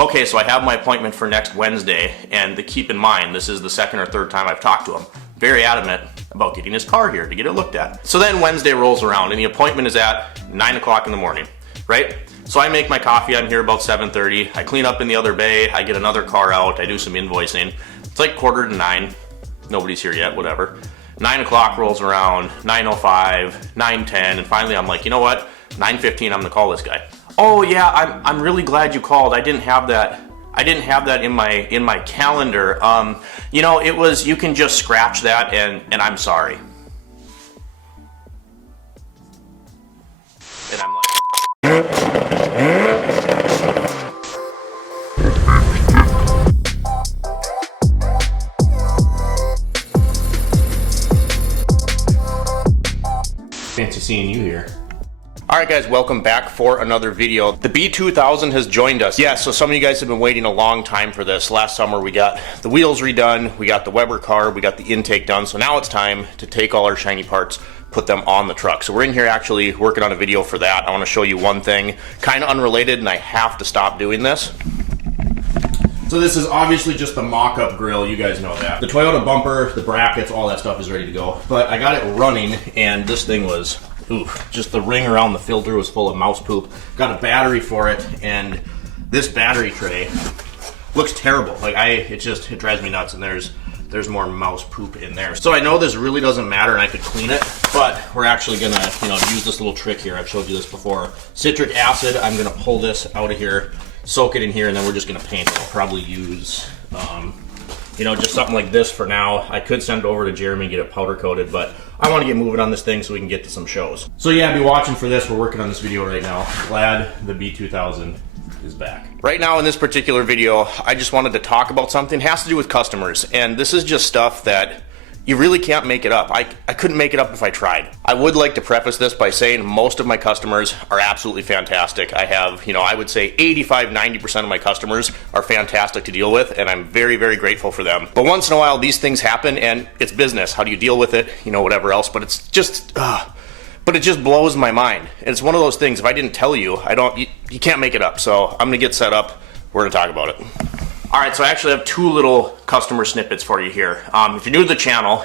Okay, so I have my appointment for next Wednesday, and keep in mind, this is the second or third time I've talked to him. Very adamant about getting his car here to get it looked at. So then Wednesday rolls around, and the appointment is at 9 o'clock in the morning, right? So I make my coffee, I'm here about 7:30, I clean up in the other bay, I get another car out, I do some invoicing. It's like 8:45, nobody's here yet, whatever. 9 o'clock rolls around, 9:05, 9:10, and finally I'm like, you know what? 9:15, I'm gonna call this guy. Oh yeah, I'm really glad you called. I didn't have that in my calendar. You know, it was, you can just scratch that, and I'm sorry. And I'm like, fancy seeing you here. Alright guys, welcome back for another video. The B2000 has joined us. Yeah, so some of you guys have been waiting a long time for this. Last summer we got the wheels redone, we got the Weber carb, we got the intake done, so now it's time to take all our shiny parts, put them on the truck. So we're in here actually working on a video for that. I want to show you one thing, kind of unrelated, and I have to stop doing this. So this is obviously just the mock-up grill, you guys know that. The Toyota bumper, the brackets, all that stuff is ready to go. But I got it running, and this thing was, oof, just the ring around the filter was full of mouse poop. Got a battery for it, and this battery tray looks terrible. Like it drives me nuts, and there's more mouse poop in there. So I know this really doesn't matter and I could clean it, but we're actually gonna, use this little trick here. I've showed you this before. Citric acid, I'm gonna pull this out of here, soak it in here, and then we're just gonna paint it. I'll probably use, just something like this for now. I could send it over to Jeremy and get it powder coated, but I want to get moving on this thing so we can get to some shows. So yeah, be watching for this. We're working on this video right now. Glad the B2000 is back. Right now in this particular video, I just wanted to talk about something. It has to do with customers, and this is just stuff that you really can't make it up. I couldn't make it up if I tried. I would like to preface this by saying most of my customers are absolutely fantastic. I have, I would say 85–90% of my customers are fantastic to deal with, and I'm very, very grateful for them. But once in a while, these things happen, and it's business. How do you deal with it? Whatever else. But it's just, but it just blows my mind. And it's one of those things, if I didn't tell you, you can't make it up. So I'm gonna get set up. We're gonna talk about it. Alright, so I actually have two little customer snippets for you here. If you're new to the channel,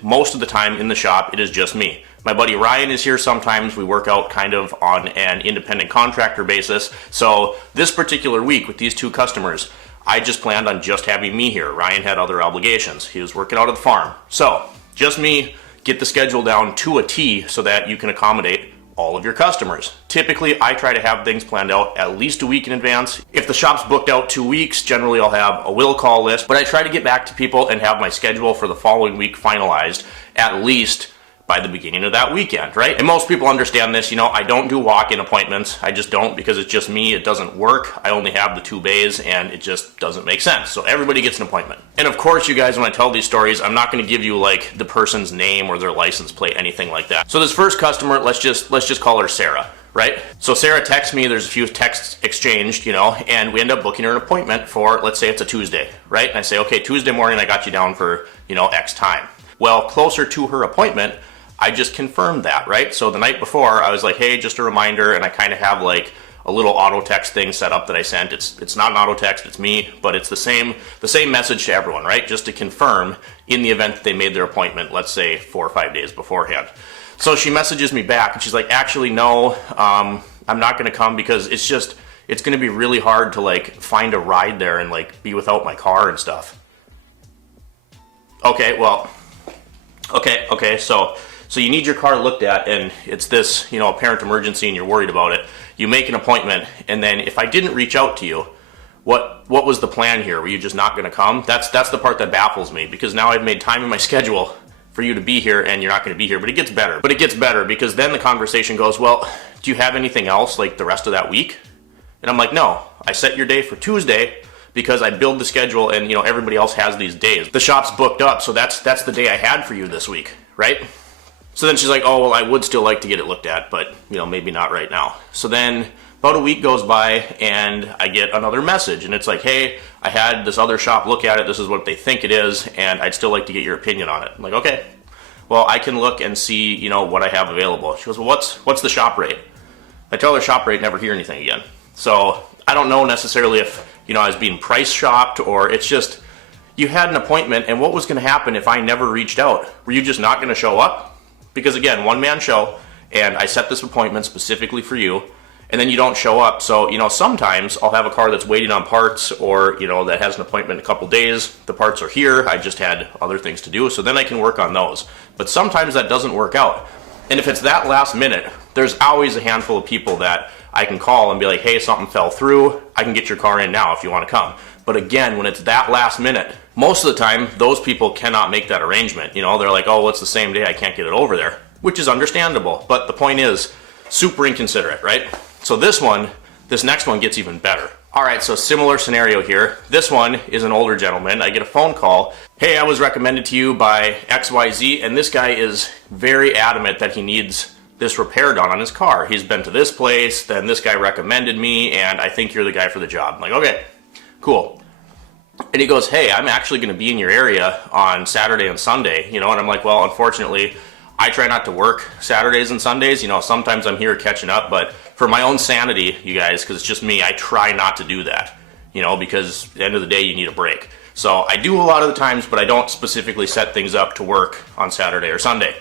most of the time in the shop, it is just me. My buddy Ryan is here sometimes. We work out kind of on an independent contractor basis. So this particular week with these two customers, I just planned on just having me here. Ryan had other obligations. He was working out at the farm. So just me, get the schedule down to a T so that you can accommodate all of your customers. Typically, I try to have things planned out at least a week in advance. If the shop's booked out 2 weeks, generally I'll have a will call list, but I try to get back to people and have my schedule for the following week finalized at least by the beginning of that weekend, right? And most people understand this. I don't do walk-in appointments. I just don't, because it's just me. It doesn't work. I only have the 2 bays, and it just doesn't make sense. So everybody gets an appointment. And of course, you guys, when I tell these stories, I'm not going to give you like the person's name or their license plate, anything like that. So this first customer, let's just call her Sarah, right? So Sarah texts me, there's a few texts exchanged, and we end up booking her an appointment for, let's say it's a Tuesday, right? And I say, okay, Tuesday morning, I got you down for, X time. Well, closer to her appointment, I just confirmed that, right? So the night before, I was like, hey, just a reminder, and I kind of have like a little auto text thing set up that I sent. It's not an auto text, it's me, but it's the same message to everyone, right? Just to confirm in the event that they made their appointment, let's say 4 or 5 days beforehand. So she messages me back, and she's like, actually, no, I'm not going to come because it's going to be really hard to like find a ride there and like be without my car and stuff. Okay, well, okay, so you need your car looked at, and it's this, apparent emergency, and you're worried about it. You make an appointment, and then if I didn't reach out to you, what was the plan here? Were you just not going to come? That's the part that baffles me, because now I've made time in my schedule for you to be here, and you're not going to be here. But it gets better. Because then the conversation goes, well, do you have anything else like the rest of that week? And I'm like, no, I set your day for Tuesday because I build the schedule, and everybody else has these days. The shop's booked up, so that's the day I had for you this week, right? So then she's like, oh, well, I would still like to get it looked at, but, maybe not right now. So then about a week goes by, and I get another message, and it's like, hey, I had this other shop look at it, this is what they think it is, and I'd still like to get your opinion on it. I'm like, okay, well, I can look and see, what I have available. She goes, well, what's the shop rate? I tell her shop rate, never hear anything again. So I don't know necessarily if you know, I was being price shopped, or it's just, you had an appointment, and what was going to happen if I never reached out? Were you just not going to show up? Because again, one-man show, and I set this appointment specifically for you, and then you don't show up. So, you know, sometimes I'll have a car that's waiting on parts, or, you know, that has an appointment in a couple days. The parts are here. I just had other things to do, so then I can work on those. But sometimes that doesn't work out. And if it's that last minute, there's always a handful of people that I can call and be like, hey, something fell through. I can get your car in now if you want to come. But again, when it's that last minute, most of the time, those people cannot make that arrangement. You know, they're like, oh, well, it's the same day, I can't get it over there, which is understandable. But the point is, super inconsiderate, right? So this next one gets even better. All right, so similar scenario here. This one is an older gentleman. I get a phone call. Hey, I was recommended to you by XYZ, and this guy is very adamant that he needs this repair done on his car. He's been to this place, then this guy recommended me, and I think you're the guy for the job. I'm like, okay, cool. And he goes, hey, I'm actually going to be in your area on Saturday and Sunday, you know, and I'm like, well, unfortunately, I try not to work Saturdays and Sundays. You know, sometimes I'm here catching up, but for my own sanity, you guys, because it's just me, I try not to do that, you know, because at the end of the day, you need a break. So I do a lot of the times, but I don't specifically set things up to work on Saturday or Sunday.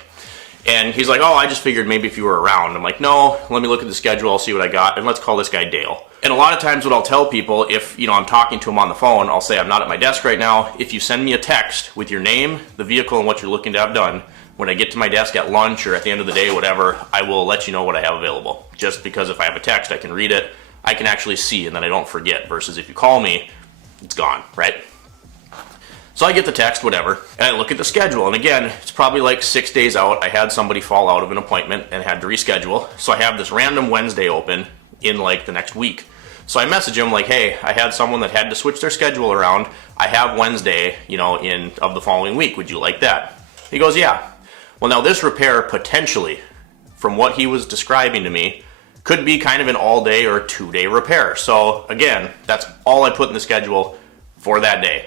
And he's like, oh, I just figured maybe if you were around. I'm like, no, let me look at the schedule, I'll see what I got, and let's call this guy Dale. And a lot of times what I'll tell people, if, you know, I'm talking to him on the phone, I'll say I'm not at my desk right now. If you send me a text with your name, the vehicle, and what you're looking to have done, when I get to my desk at lunch or at the end of the day, whatever, I will let you know what I have available. Just because if I have a text, I can read it, I can actually see, and then I don't forget, versus if you call me, it's gone, right? So I get the text, whatever, and I look at the schedule, and again, it's probably like 6 days out. I had somebody fall out of an appointment and had to reschedule, so I have this random Wednesday open in like the next week. So I message him like, hey, I had someone that had to switch their schedule around. I have Wednesday, you know, of the following week. Would you like that? He goes, yeah. Well, now this repair potentially, from what he was describing to me, could be kind of an all-day or 2-day repair. So again, that's all I put in the schedule for that day.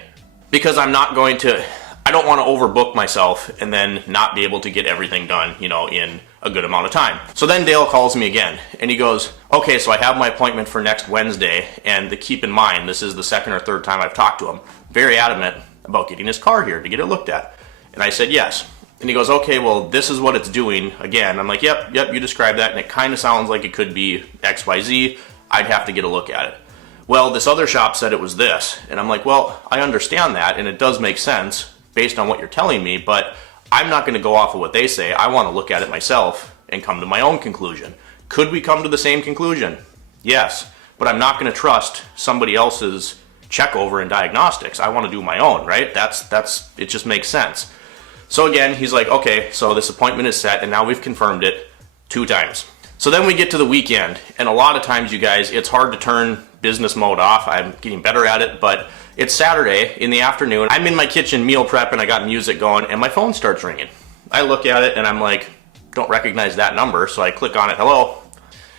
Because I don't want to overbook myself and then not be able to get everything done, you know, in a good amount of time. So then Dale calls me again, and he goes, okay, so I have my appointment for next Wednesday, and keep in mind, this is the second or third time I've talked to him, very adamant about getting his car here to get it looked at. And I said, yes. And he goes, okay, well, this is what it's doing. Again, I'm like, yep, you described that, and it kind of sounds like it could be XYZ. I'd have to get a look at it. Well, this other shop said it was this. And I'm like, well, I understand that, and it does make sense based on what you're telling me, but I'm not going to go off of what they say. I want to look at it myself and come to my own conclusion. Could we come to the same conclusion? Yes, but I'm not going to trust somebody else's check over and diagnostics. I want to do my own, right? It just makes sense. So again, he's like, okay, so this appointment is set, and now we've confirmed it 2 times. So then we get to the weekend, and a lot of times, you guys, it's hard to turn business mode off. I'm getting better at it, but it's Saturday in the afternoon. I'm in my kitchen meal prep, and I got music going, and my phone starts ringing. I look at it, and I'm like, don't recognize that number, so I click on it. Hello?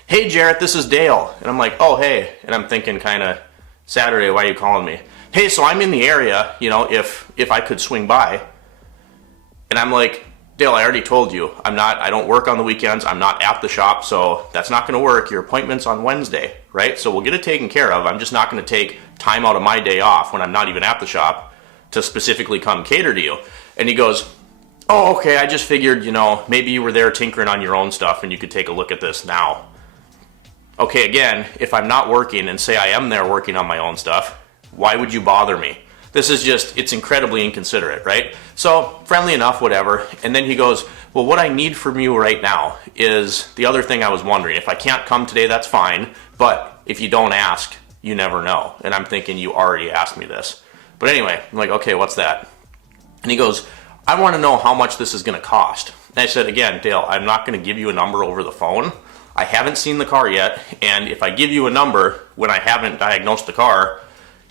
Hey, Jarrett, this is Dale. And I'm like, oh, hey. And I'm thinking kind of, Saturday, why are you calling me? Hey, so I'm in the area, you know, if I could swing by. And I'm like, Dale, I already told you, I don't work on the weekends, I'm not at the shop, so that's not going to work. Your appointment's on Wednesday, right? So we'll get it taken care of. I'm just not going to take time out of my day off when I'm not even at the shop to specifically come cater to you. And he goes, oh, okay, I just figured, you know, maybe you were there tinkering on your own stuff and you could take a look at this now. Okay, again, if I'm not working and say I am there working on my own stuff, why would you bother me? This is just, it's incredibly inconsiderate, right? So, friendly enough, whatever. And then he goes, well, what I need from you right now is the other thing I was wondering. If I can't come today, that's fine. But if you don't ask, you never know. And I'm thinking, you already asked me this. But anyway, I'm like, okay, what's that? And he goes, I want to know how much this is going to cost. And I said, again, Dale, I'm not going to give you a number over the phone. I haven't seen the car yet. And if I give you a number when I haven't diagnosed the car,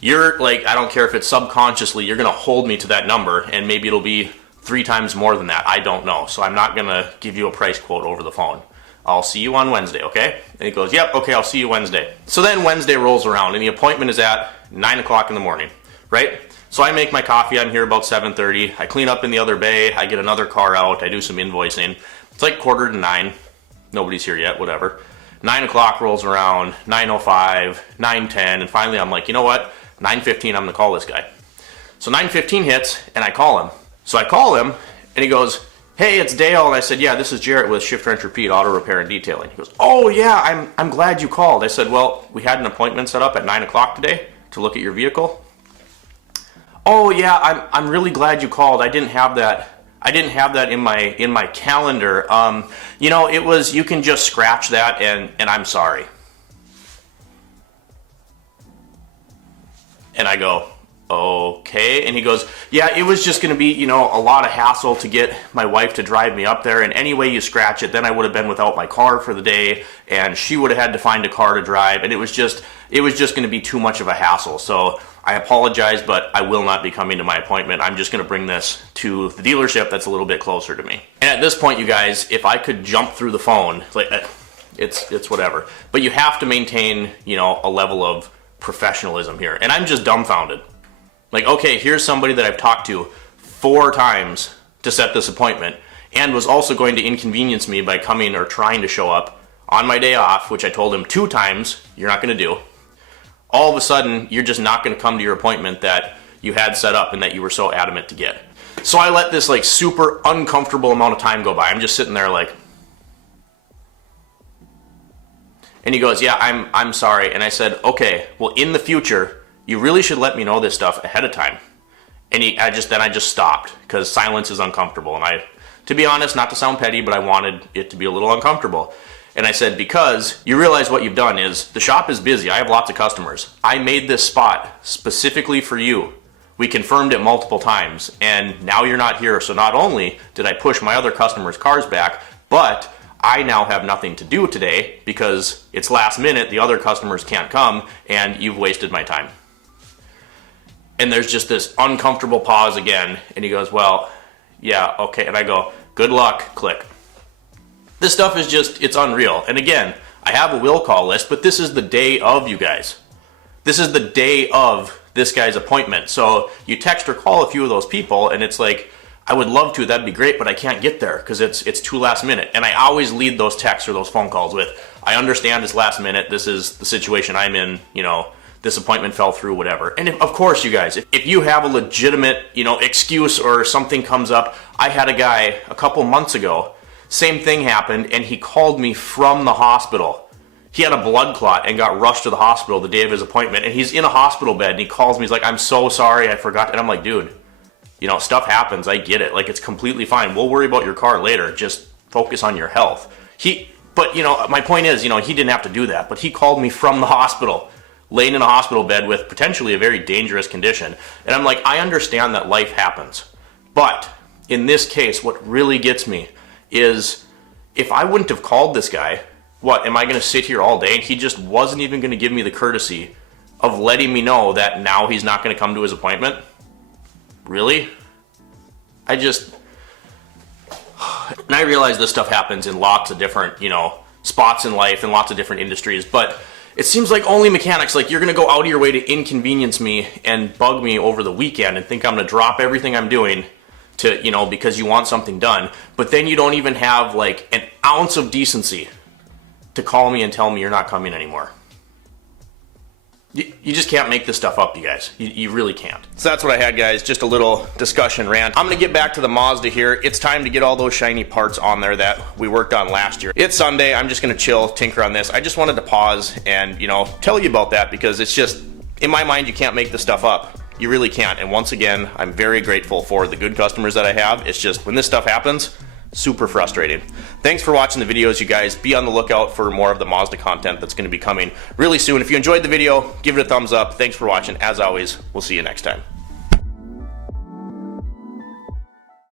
you're like, I don't care if it's subconsciously, you're going to hold me to that number, and maybe it'll be 3 times more than that. I don't know. So I'm not going to give you a price quote over the phone. I'll see you on Wednesday, okay? And he goes, yep, okay, I'll see you Wednesday. So then Wednesday rolls around, and the appointment is at 9 o'clock in the morning, right? So I make my coffee. I'm here about 7:30. I clean up in the other bay. I get another car out. I do some invoicing. It's like 8:45. Nobody's here yet, whatever. 9 o'clock rolls around, 9:05, 9:10, and finally I'm like, you know what? 9:15, I'm gonna call this guy. So 9:15 hits, and I call him. So I call him, and he goes, hey, it's Dale. And I said, yeah, this is Jarrett with Shift Wrench Repeat Auto Repair and Detailing. He goes, oh yeah, I'm glad you called. I said, well, we had an appointment set up at 9 o'clock today to look at your vehicle. Oh yeah, I'm really glad you called. I didn't have that in my calendar. You know, it was, you can just scratch that, and I'm sorry. And I go, okay. And he goes, yeah, it was just going to be, you know, a lot of hassle to get my wife to drive me up there. And any way you scratch it, then I would have been without my car for the day, and she would have had to find a car to drive. And it was just going to be too much of a hassle. So I apologize, but I will not be coming to my appointment. I'm just going to bring this to the dealership that's a little bit closer to me. And at this point, you guys, if I could jump through the phone, like, it's whatever. But you have to maintain, you know, a level of professionalism here. And I'm just dumbfounded. Like, okay, here's somebody that I've talked to 4 times to set this appointment, and was also going to inconvenience me by coming or trying to show up on my day off, which I told him 2 times you're not going to do. All of a sudden, you're just not going to come to your appointment that you had set up and that you were so adamant to get. So I let this like super uncomfortable amount of time go by. I'm just sitting there like, and he goes, yeah, I'm sorry. And I said, okay, well, in the future, you really should let me know this stuff ahead of time. And I just stopped, because silence is uncomfortable. And to be honest, not to sound petty, but I wanted it to be a little uncomfortable. And I said, because you realize what you've done is, the shop is busy. I have lots of customers. I made this spot specifically for you. We confirmed it multiple times, and now you're not here. So not only did I push my other customers' cars back, but I now have nothing to do today because it's last minute, the other customers can't come, and you've wasted my time. And there's just this uncomfortable pause again, and he goes, well, yeah, okay. And I go, good luck, click. This stuff is just, it's unreal. And again, I have a will call list, but this is the day of, you guys. This is the day of this guy's appointment. So you text or call a few of those people, and it's like, I would love to, that'd be great, but I can't get there because it's too last minute. And I always lead those texts or those phone calls with, I understand it's last minute, this is the situation I'm in, you know, this appointment fell through, whatever. And of course, you guys, if you have a legitimate, you know, excuse or something comes up, I had a guy a couple months ago, same thing happened, and he called me from the hospital. He had a blood clot and got rushed to the hospital the day of his appointment, and he's in a hospital bed, and he calls me, he's like, I'm so sorry, I forgot. And I'm like, dude, you know, stuff happens, I get it. Like, it's completely fine. We'll worry about your car later. Just focus on your health. But, you know, my point is, you know, he didn't have to do that, but he called me from the hospital, laying in a hospital bed with potentially a very dangerous condition. And I'm like, I understand that life happens. But in this case, what really gets me is, if I wouldn't have called this guy, what, am I going to sit here all day? And he just wasn't even going to give me the courtesy of letting me know that now he's not going to come to his appointment? Really? And I realize this stuff happens in lots of different, you know, spots in life and lots of different industries, but it seems like only mechanics, like, you're going to go out of your way to inconvenience me and bug me over the weekend and think I'm going to drop everything I'm doing to, you know, because you want something done, but then you don't even have like an ounce of decency to call me and tell me you're not coming anymore. You just can't make this stuff up, you guys. You really can't. So that's what I had, guys. Just a little discussion rant. I'm going to get back to the Mazda here. It's time to get all those shiny parts on there that we worked on last year. It's Sunday. I'm just going to chill, tinker on this. I just wanted to pause and, you know, tell you about that, because it's just, in my mind, you can't make this stuff up. You really can't. And once again, I'm very grateful for the good customers that I have. It's just, when this stuff happens, super frustrating. Thanks for watching the videos, you guys. Be on the lookout for more of the Mazda content that's going to be coming really soon. If you enjoyed the video, give it a thumbs up. Thanks for watching. As always, we'll see you next time.